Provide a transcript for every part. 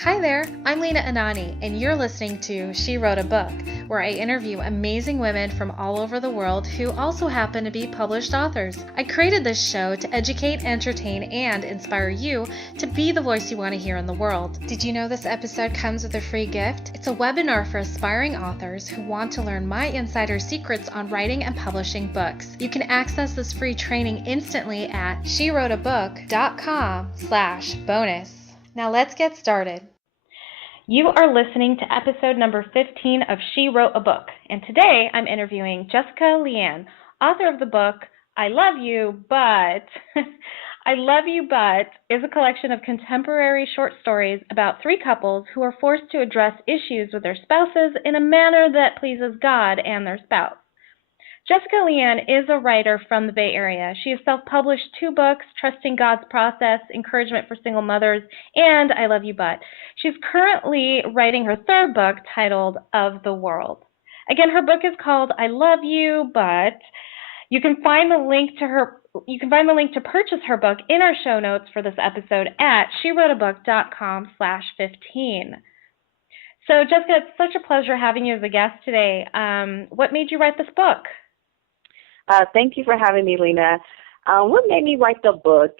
Hi there, I'm Lena Anani, and you're listening to She Wrote a Book, where I interview amazing women from all over the world who also happen to be published authors. I created this show to educate, entertain, and inspire you to be the voice you want to hear in the world. Did you know this episode comes with a free gift? It's a webinar for aspiring authors who want to learn my insider secrets on writing and publishing books. You can access this free training instantly at SheWroteABook.com/bonus. Now let's get started. You are listening to episode number 15 of She Wrote a Book, and today I'm interviewing Jessica LeeAnn, author of the book I Love You, But I Love You, But is a collection of contemporary short stories about three couples who are forced to address issues with their spouses in a manner that pleases God and their spouse. Jessica LeeAnn is a writer from the Bay Area. She has self-published 2 books, Trusting God's Process, Encouragement for Single Mothers, and I Love You But. She's currently writing her 3rd book titled Of the World. Again, her book is called I Love You But. You can find the link to purchase her book in our show notes for this episode at SheWroteABook.com/15. So Jessica, it's such a pleasure having you as a guest today. What made you write this book? Thank you for having me, Lena. What made me write the book?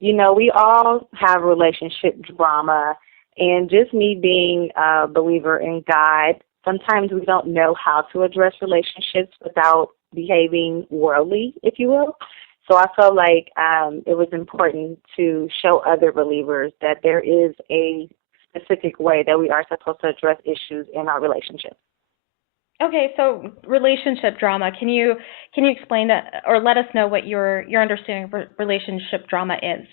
We all have relationship drama, and just me being a believer in God, sometimes we don't know how to address relationships without behaving worldly, if you will. So I felt like it was important to show other believers that there is a specific way that we are supposed to address issues in our relationships. Okay, so relationship drama. Can you explain that, or let us know what your understanding of relationship drama is?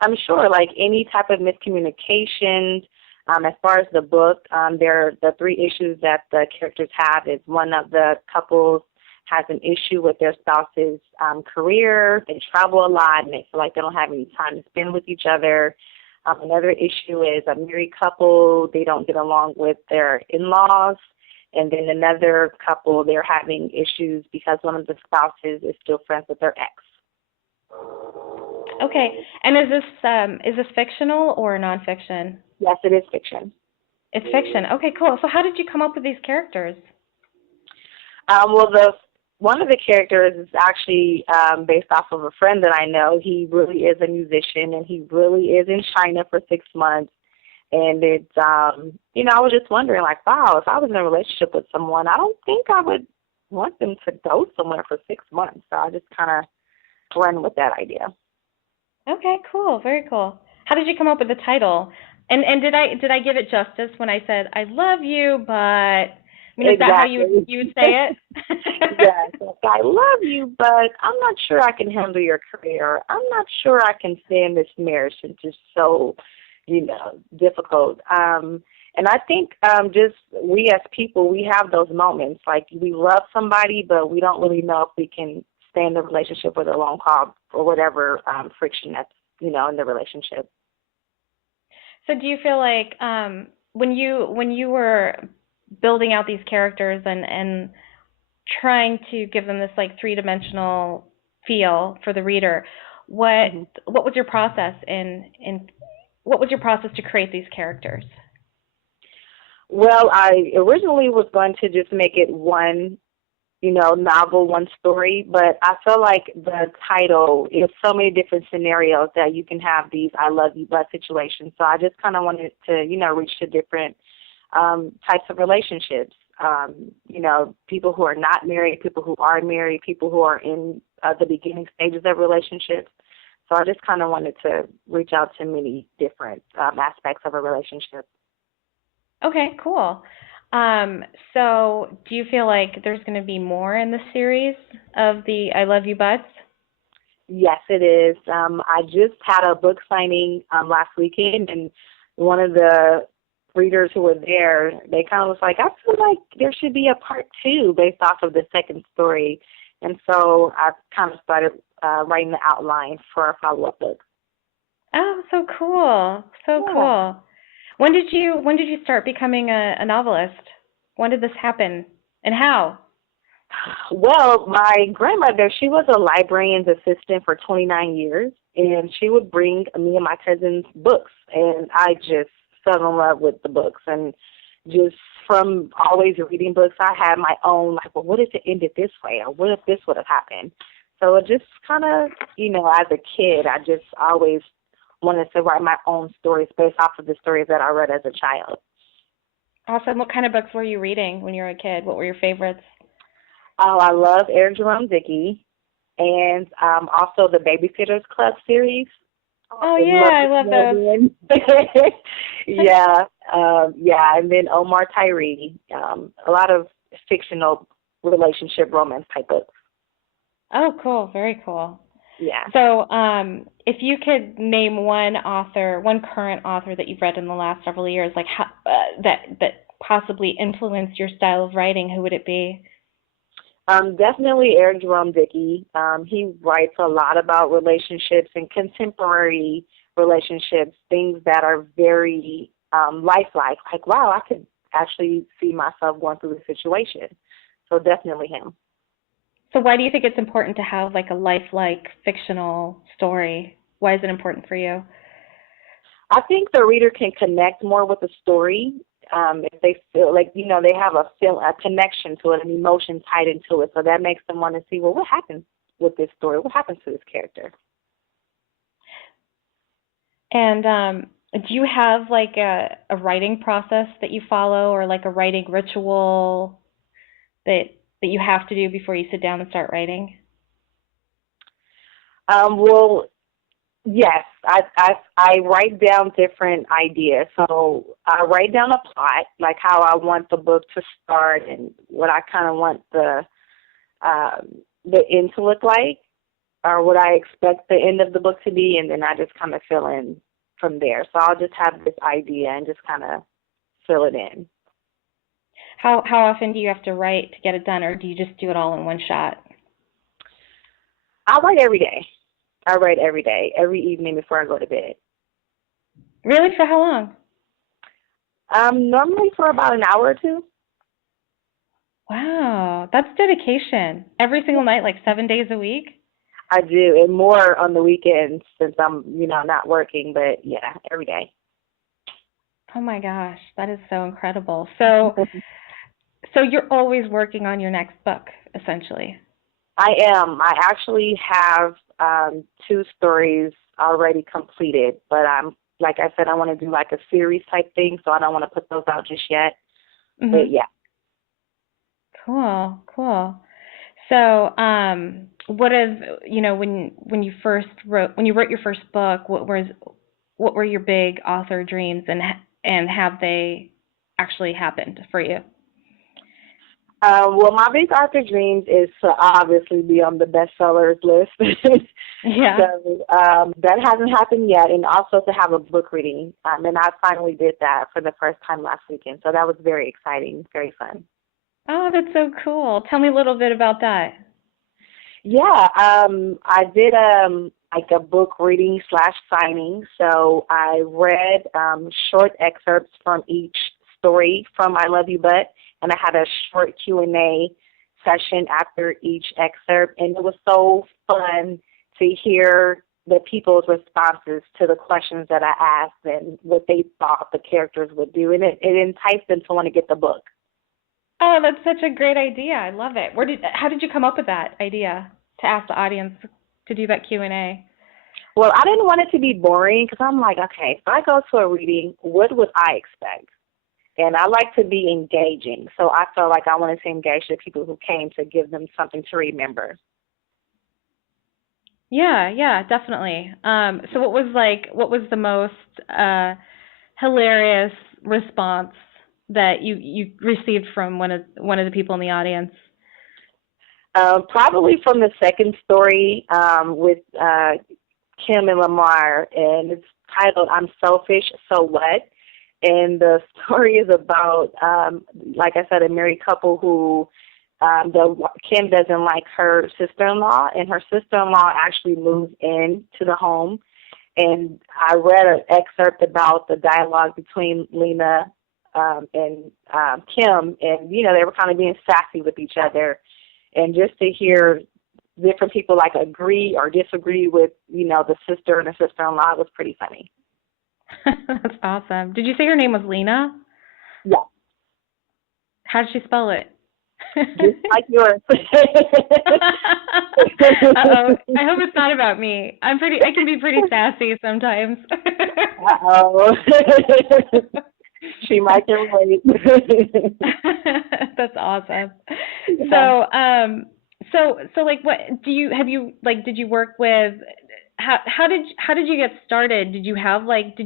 I'm sure, like any type of miscommunication. As far as the book, there are the 3 issues that the characters have. Is one of the couples has an issue with their spouse's career. They travel a lot, and they feel like they don't have any time to spend with each other. Another issue is a married couple. They don't get along with their in-laws. And then another couple, they're having issues because one of the spouses is still friends with their ex. Okay, and is this fictional or nonfiction? Yes, it is fiction. It's fiction. Okay, cool. So how did you come up with these characters? One of the characters is actually based off of a friend that I know. He really is a musician, and he really is in China for 6 months. And it's, I was just wondering, like, wow, if I was in a relationship with someone, I don't think I would want them to go somewhere for 6 months. So I just kind of run with that idea. Okay, cool. Very cool. How did you come up with the title? And did I give it justice when I said, I love you, but, I mean, is that how you would say it? Yes, I love you, but I'm not sure I can handle your career. I'm not sure I can stay in this marriage. It's just so difficult. And I think just we as people, we have those moments. Like we love somebody, but we don't really know if we can stay in the relationship for the long haul or whatever friction that's, in the relationship. So do you feel like when you were building out these characters and trying to give them this like 3-dimensional feel for the reader, what was your process what was your process to create these characters? Well, I originally was going to just make it one, novel, one story, but I feel like the title is so many different scenarios that you can have these I love you but situations. So I just kind of wanted to, reach to different types of relationships. People who are not married, people who are married, people who are in the beginning stages of relationships. So I just kind of wanted to reach out to many different aspects of a relationship. Okay, cool. So do you feel like there's going to be more in the series of the I Love You Buts? Yes, it is. I just had a book signing last weekend, and one of the readers who were there, they kind of was like, I feel like there should be a part 2 based off of the second story. And so I kind of started writing the outline for a follow-up book. Oh, so cool. So Yeah. cool. When did you start becoming a novelist? When did this happen and how? Well, my grandmother, she was a librarian's assistant for 29 years, and she would bring me and my cousins books, and I just fell in love with the books. And just from always reading books, I had my own, like, well, what if it ended this way, or what if this would have happened? So it just kind of, as a kid, I just always wanted to write my own stories based off of the stories that I read as a child. Awesome. What kind of books were you reading when you were a kid? What were your favorites? Oh, I love Eric Jerome Dickey, and also the Babysitters Club series. Oh, yeah, I love those. Yeah, and then Omar Tyree, a lot of fictional relationship romance type books. Oh, cool. Very cool. Yeah. So if you could name one current author that you've read in the last several years, like that possibly influenced your style of writing, who would it be? Definitely Eric Jerome Dickey. He writes a lot about relationships and contemporary relationships, things that are very lifelike. Like, wow, I could actually see myself going through the situation. So definitely him. So why do you think it's important to have like a lifelike fictional story? Why is it important for you? I think the reader can connect more with the story if they feel like, they have a connection to it, an emotion tied into it. So that makes them want to see, well, what happens with this story? What happens to this character? And do you have like a writing process that you follow, or like a writing ritual that you have to do before you sit down and start writing? Well, yes, I write down different ideas. So I write down a plot, like how I want the book to start and what I kind of want the end to look like, or what I expect the end of the book to be, and then I just kind of fill in from there. So I'll just have this idea and just kind of fill it in. How often do you have to write to get it done, or do you just do it all in one shot? I write every day. I write every day, every evening before I go to bed. Really? For how long? Normally for about an hour or two. Wow, that's dedication. Every single night, like 7 days a week? I do, and more on the weekends since I'm, not working, but yeah, every day. Oh my gosh, that is so incredible. So you're always working on your next book, essentially. I am. I actually have 2 stories already completed, but like I said, I want to do like a series type thing, so I don't want to put those out just yet. Mm-hmm. But yeah. Cool. So, what is, when you wrote your first book, what were your big author dreams, and have they actually happened for you? Well, my big author dreams is to obviously be on the bestsellers list. Yeah. So that hasn't happened yet, and also to have a book reading. And I finally did that for the first time last weekend. So that was very exciting, very fun. Oh, that's so cool. Tell me a little bit about that. Yeah, I did like a book reading / signing. So I read short excerpts from each story from I Love You But, and I had a short Q&A session after each excerpt, and it was so fun to hear the people's responses to the questions that I asked and what they thought the characters would do, and it enticed them to want to get the book. Oh, that's such a great idea. I love it. How did you come up with that idea to ask the audience to do that Q&A? Well, I didn't want it to be boring, because I'm like, okay, if I go to a reading, what would I expect? And I like to be engaging, so I felt like I wanted to engage the people who came to give them something to remember. Yeah, definitely. So what was the most hilarious response that you received from one of the people in the audience? Probably from the second story with Kim and Lamar, and it's titled "I'm Selfish, So What?" And the story is about, like I said, a married couple who Kim doesn't like her sister-in-law, and her sister-in-law actually moves into the home. And I read an excerpt about the dialogue between Lena and Kim, and they were kind of being sassy with each other. And just to hear different people like agree or disagree with, you know, the sister and the sister-in-law. It was pretty funny. That's awesome. Did you say her name was Lena? Yeah. How did she spell it? Just like yours. Uh-oh. I hope it's not about me. I can be pretty sassy sometimes. Uh-oh. She might can relate. That's awesome. Yeah. So like did you work with how did you get started? Did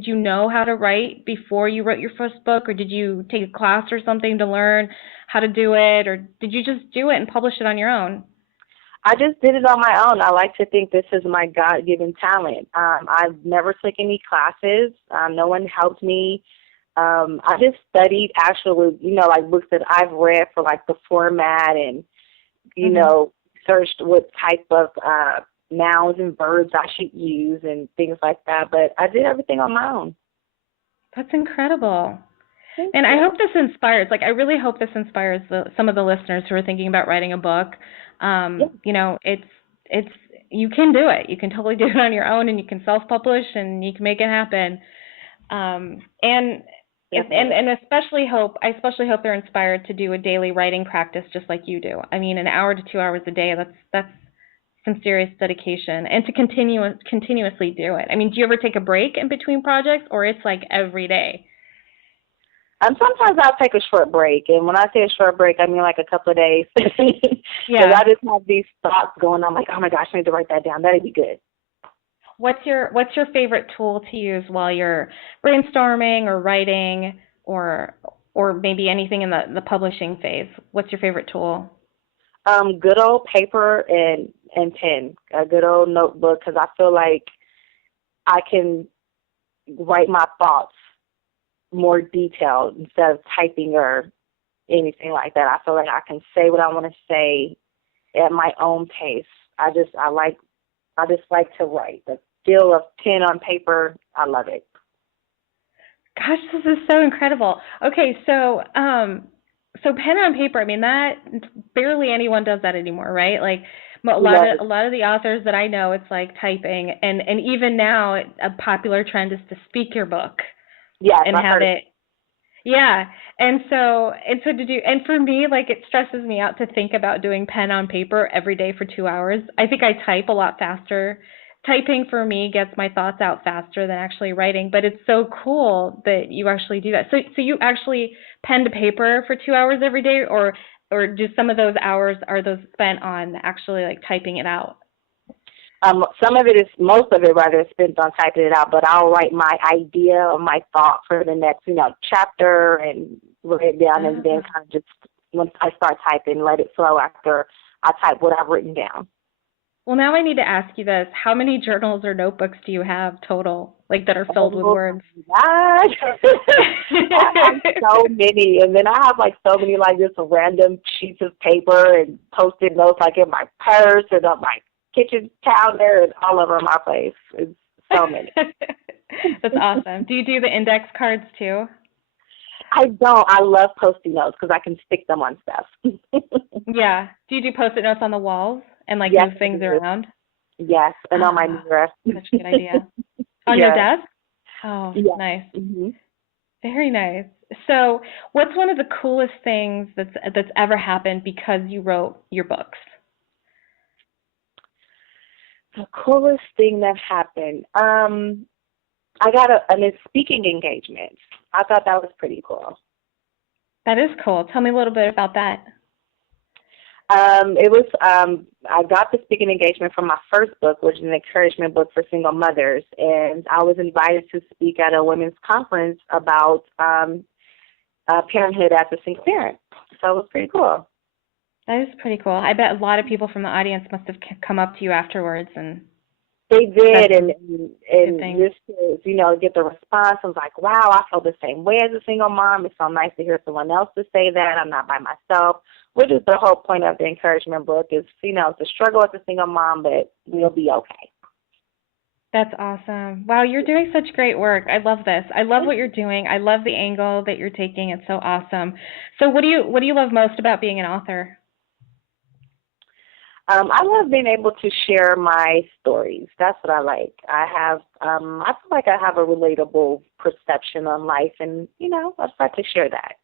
you know how to write before you wrote your first book, or did you take a class or something to learn how to do it, or did you just do it and publish it on your own? I just did it on my own. I like to think this is my God-given talent. I've never taken any classes. No one helped me. I just studied actually, you know, like books that I've read for like the format and, you know, searched what type of nouns and verbs I should use and things like that. But I did everything on my own. That's incredible. And I hope this inspires, I really hope this inspires some of the listeners who are thinking about writing a book. You know, you can do it. You can totally do it on your own, and you can self-publish, and you can make it happen. And I especially hope they're inspired to do a daily writing practice just like you do. I mean, an hour to 2 hours a day, that's some serious dedication, and to continuously do it. I mean, do you ever take a break in between projects, or it's like every day? Sometimes I'll take a short break, and when I say a short break, I mean like a couple of days. Yeah. I just have these thoughts going on, like, oh my gosh, I need to write that down. That'd be good. What's your favorite tool to use while you're brainstorming or writing, or maybe anything in the publishing phase? What's your favorite tool? Good old paper and pen, a good old notebook, because I feel like I can write my thoughts more detailed instead of typing or anything like that. I feel like I can say what I want to say at my own pace. I just like to write. The feel of pen on paper, I love it. Gosh, this is so incredible. Okay, so pen on paper, I mean, that barely anyone does that anymore, right? Like a lot of the authors that I know, it's like typing, and even now a popular trend is to speak your book. Yes, and have it. Yeah, and for me, like, it stresses me out to think about doing pen on paper every day for 2 hours. I think I type a lot faster. Typing for me gets my thoughts out faster than actually writing, but it's so cool that you actually do that. So you actually pen to paper for 2 hours every day, or do some of those hours, are those spent on actually like typing it out? Most of it rather is spent on typing it out, but I'll write my idea or my thought for the next, chapter and write it down, and then kind of just, once I start typing, let it flow after I type what I've written down. Well, now I need to ask you this. How many journals or notebooks do you have total, like, that are filled with words? I have so many, and then I have like so many like just random sheets of paper and Post-it notes like in my purse and on my kitchen counter and all over my place. It's so many. That's awesome. Do you do the index cards too? I don't. I love Post-it notes because I can stick them on stuff. Yeah. Do you do Post-it notes on the walls and like move things around? Yes, and on my mirror. Such a good idea. On your desk? Oh, nice. Mm-hmm. Very nice. So, what's one of the coolest things that's ever happened because you wrote your books? The coolest thing that happened, I got a speaking engagement. I thought that was pretty cool. That is cool. Tell me a little bit about that. It was, I got the speaking engagement from my first book, which is an encouragement book for single mothers, and I was invited to speak at a women's conference about parenthood as a single parent. So it was pretty cool. That is pretty cool. I bet a lot of people from the audience must have come up to you afterwards and. They did, and just to, get the response, I was like, wow, I feel the same way as a single mom. It's so nice to hear someone else to say that. I'm not by myself, which is the whole point of the encouragement book is, it's a struggle as a single mom, but we'll be okay. That's awesome. Wow, you're doing such great work. I love this. I love what you're doing. I love the angle that you're taking. It's so awesome. So what do you love most about being an author? I love being able to share my stories. That's what I like. I feel like I have a relatable perception on life, and, I start to share that.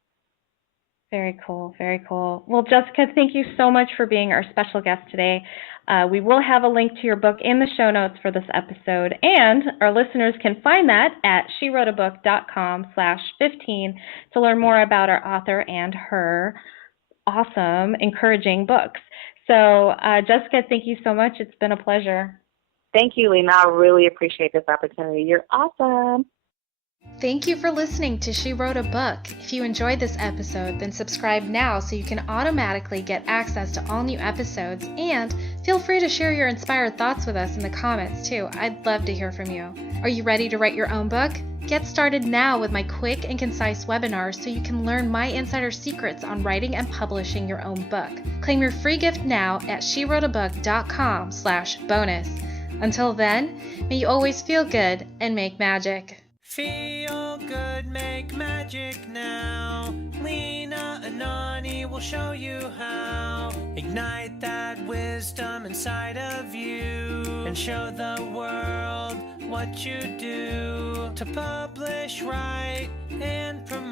Very cool, very cool. Well, Jessica, thank you so much for being our special guest today. We will have a link to your book in the show notes for this episode, and our listeners can find that at SheWroteABook.com/15 to learn more about our author and her awesome, encouraging books. So, Jessica, thank you so much. It's been a pleasure. Thank you, Lena. I really appreciate this opportunity. You're awesome. Thank you for listening to She Wrote a Book. If you enjoyed this episode, then subscribe now so you can automatically get access to all new episodes, and feel free to share your inspired thoughts with us in the comments too. I'd love to hear from you. Are you ready to write your own book? Get started now with my quick and concise webinars so you can learn my insider secrets on writing and publishing your own book. Claim your free gift now at SheWroteABook.com/bonus. Until then, may you always feel good and make magic. Feel good, make magic now. Lena and Anani will show you how. Ignite that wisdom inside of you and show the world what you do to publish, write, and promote.